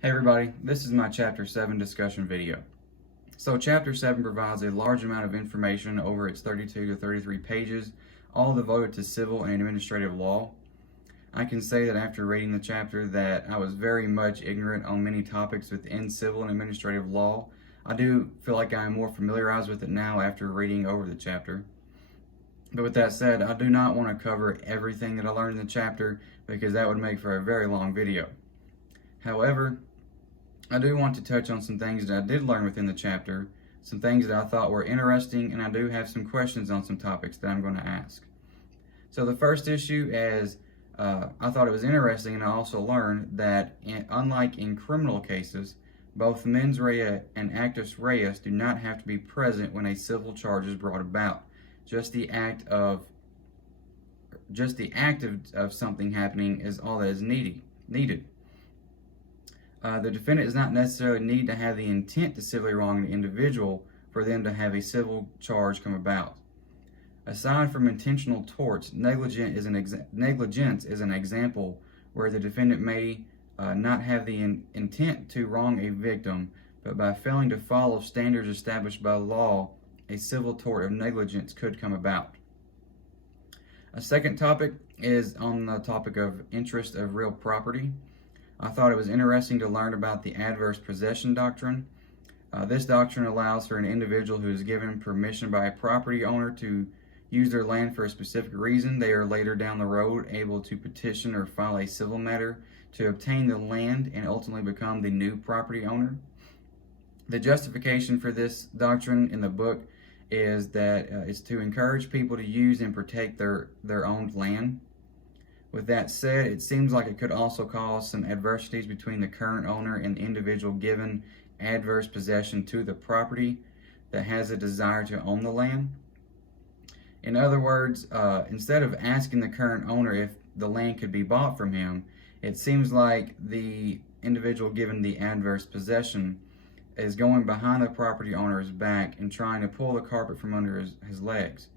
Hey everybody, this is my Chapter 7 discussion video. So Chapter 7 provides a large amount of information over its 32 to 33 pages, all devoted to civil and administrative law. I can say that after reading the chapter that I was very much ignorant on many topics within civil and administrative law. I do feel like I am more familiarized with it now after reading over the chapter. But with that said, I do not want to cover everything that I learned in the chapter because that would make for a very long video. However, I do want to touch on some things that I did learn within the chapter, some things that I thought were interesting, and I do have some questions on some topics that I'm going to ask. So the first issue is I thought it was interesting, and I also learned that unlike in criminal cases, both mens rea and actus reus do not have to be present when a civil charge is brought about. Just the act of something happening is all that is needed. The defendant does not necessarily need to have the intent to civilly wrong an individual for them to have a civil charge come about. Aside from intentional torts, negligence is an example where the defendant may not have the intent to wrong a victim, but by failing to follow standards established by law, a civil tort of negligence could come about. A second topic is on the topic of interest of real property. I thought it was interesting to learn about the adverse possession doctrine. This doctrine allows for an individual who is given permission by a property owner to use their land for a specific reason. They are later down the road able to petition or file a civil matter to obtain the land and ultimately become the new property owner. The justification for this doctrine in the book is that it's to encourage people to use and protect their owned land. With that said, it seems like it could also cause some adversities between the current owner and the individual given adverse possession to the property that has a desire to own the land. In other words, instead of asking the current owner if the land could be bought from him, it seems like the individual given the adverse possession is going behind the property owner's back and trying to pull the carpet from under his legs.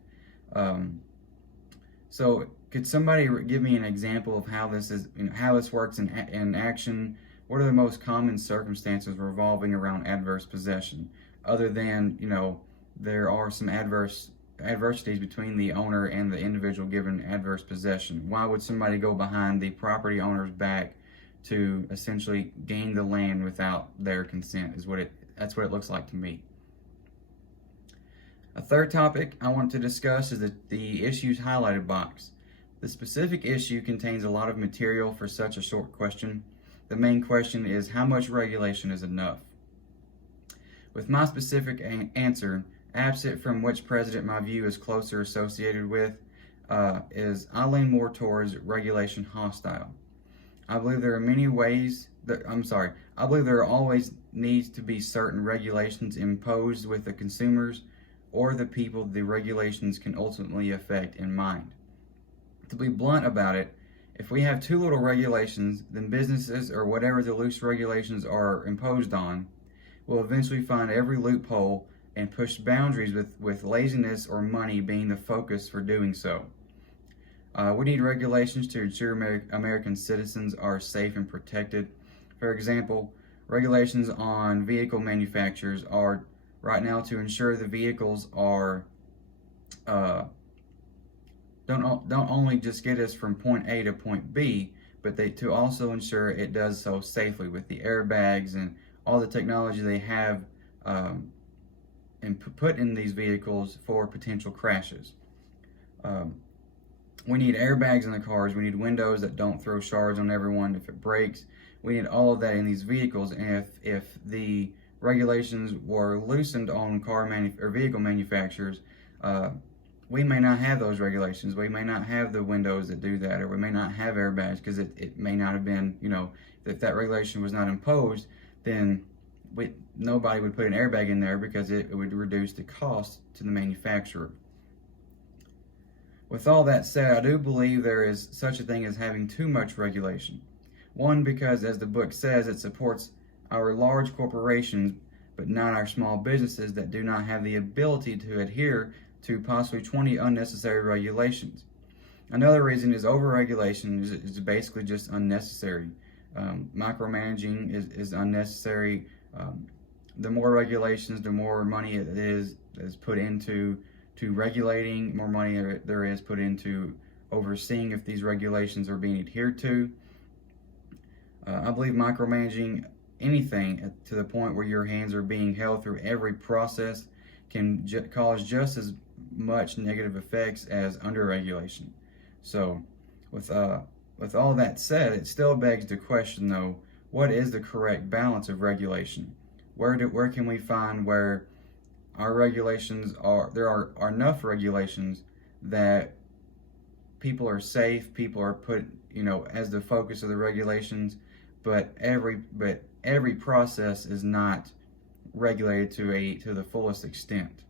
So could somebody give me an example of how this works in action? What are the most common circumstances revolving around adverse possession, other than there are some adversities between the owner and the individual given adverse possession? Why would somebody go behind the property owner's back to essentially gain the land without their consent? That's what it looks like to me. A third topic I want to discuss is the issues highlighted box. The specific issue contains a lot of material for such a short question. The main question is, how much regulation is enough? With my specific answer, absent from which president my view is closer associated with, is I lean more towards regulation hostile. I believe there always needs to be certain regulations imposed with the consumers or the people the regulations can ultimately affect in mind. To be blunt about it, if we have too little regulations, then businesses or whatever the loose regulations are imposed on will eventually find every loophole and push boundaries with laziness or money being the focus for doing so. We need regulations to ensure American citizens are safe and protected. For example, regulations on vehicle manufacturers are right now to ensure the vehicles are don't only just get us from point A to point B, but to also ensure it does so safely with the airbags and all the technology they have and put in these vehicles for potential crashes. We need airbags in the cars. We need windows that don't throw shards on everyone if it breaks. We need all of that in these vehicles. And if the regulations were loosened on vehicle manufacturers, we may not have those regulations. We may not have the windows that do that, or we may not have airbags because it may not have been, if that regulation was not imposed, then nobody would put an airbag in there because it would reduce the cost to the manufacturer. With all that said, I do believe there is such a thing as having too much regulation. One, because as the book says, it supports our large corporations, but not our small businesses that do not have the ability to adhere to possibly 20 unnecessary regulations. Another reason is overregulation is basically just unnecessary. Micromanaging is unnecessary. The more regulations, the more money it is put into regulating, more money there is put into overseeing if these regulations are being adhered to. I believe micromanaging anything to the point where your hands are being held through every process can cause just as much negative effects as under-regulation. So with all that said, it still begs the question though, what is the correct balance of regulation? Where can we find where our regulations there are enough regulations that people are safe, people are put, as the focus of the regulations, but every process is not regulated to the fullest extent.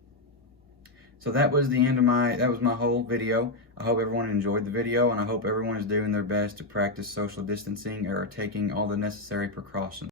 So that was the end of my whole video. I hope everyone enjoyed the video, and I hope everyone is doing their best to practice social distancing or taking all the necessary precautions.